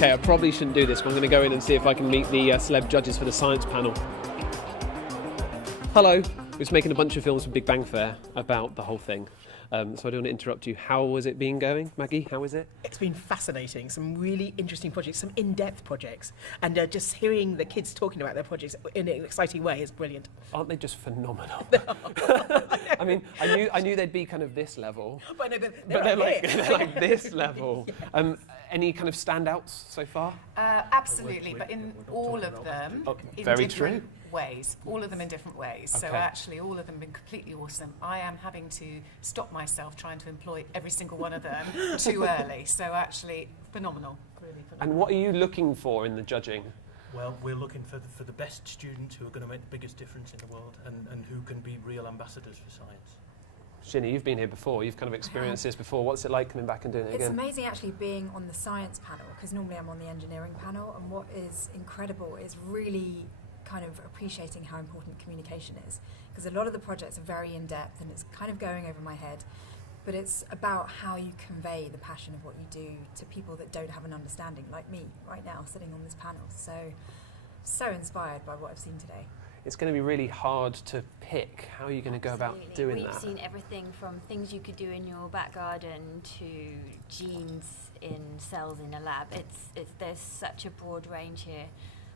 Okay, I probably shouldn't do this, but I'm going to go in and see if I can meet the celeb judges for the science panel. Hello. I was making a bunch of films for Big Bang Fair about the whole thing. So I don't want to interrupt you. How was it been going? Maggie, how is it? It's been fascinating. Some really interesting projects, some in-depth projects. And just hearing the kids talking about their projects in an exciting way is brilliant. Aren't they just phenomenal? I mean, I knew they'd be kind of this level. But they're like this level. Yeah. Any kind of standouts so far? Absolutely, but in all of them, in very different true. ways. All of them in different ways. Okay. So actually, all of them have been completely awesome. I am having to stop myself trying to employ every single one of them too early. So actually, phenomenal, really phenomenal. And what are you looking for in the judging? Well, we're looking for the best students who are going to make the biggest difference in the world and who can be real ambassadors for science. Shini, you've been here before. You've kind of experienced this before. What's it like coming back and doing it again? It's amazing actually being on the science panel, because normally I'm on the engineering panel, and what is incredible is really kind of appreciating how important communication is, because a lot of the projects are very in-depth and it's kind of going over my head, but it's about how you convey the passion of what you do to people that don't have an understanding, like me right now sitting on this panel. So inspired by what I've seen today. It's going to be really hard to pick. How are you going to go about doing We've that? seen everything from things you could do in your back garden to genes in cells in a lab. There's such a broad range here.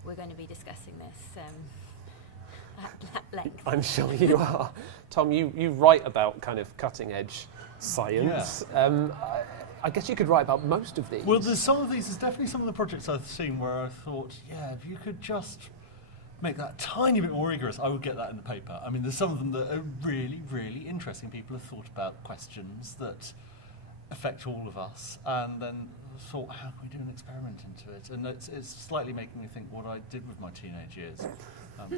We're going to be discussing this at length. I'm sure you are. Tom, you write about kind of cutting edge science. Yeah. I guess you could write about most of these. Well, there's definitely some of the projects I've seen where I thought, yeah, if you could just make that tiny bit more rigorous, I would get that in the paper. I mean, there's some of them that are really, really interesting. People have thought about questions that affect all of us, and then thought, how can we do an experiment into it? And it's slightly making me think what I did with my teenage years.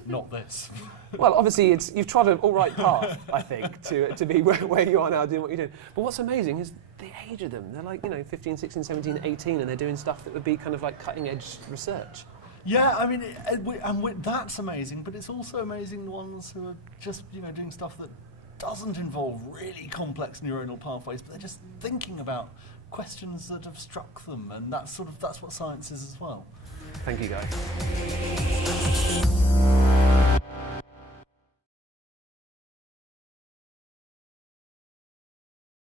Not this. Well, obviously, you've trod an all right path, I think, to be where you are now doing what you're doing. But what's amazing is the age of them. They're like, 15, 16, 17, 18, and they're doing stuff that would be kind of like cutting-edge research. Yeah, I mean, that's amazing, but it's also amazing the ones who are just, doing stuff that doesn't involve really complex neuronal pathways, but they're just thinking about questions that have struck them, and that's what science is as well. Thank you, guys.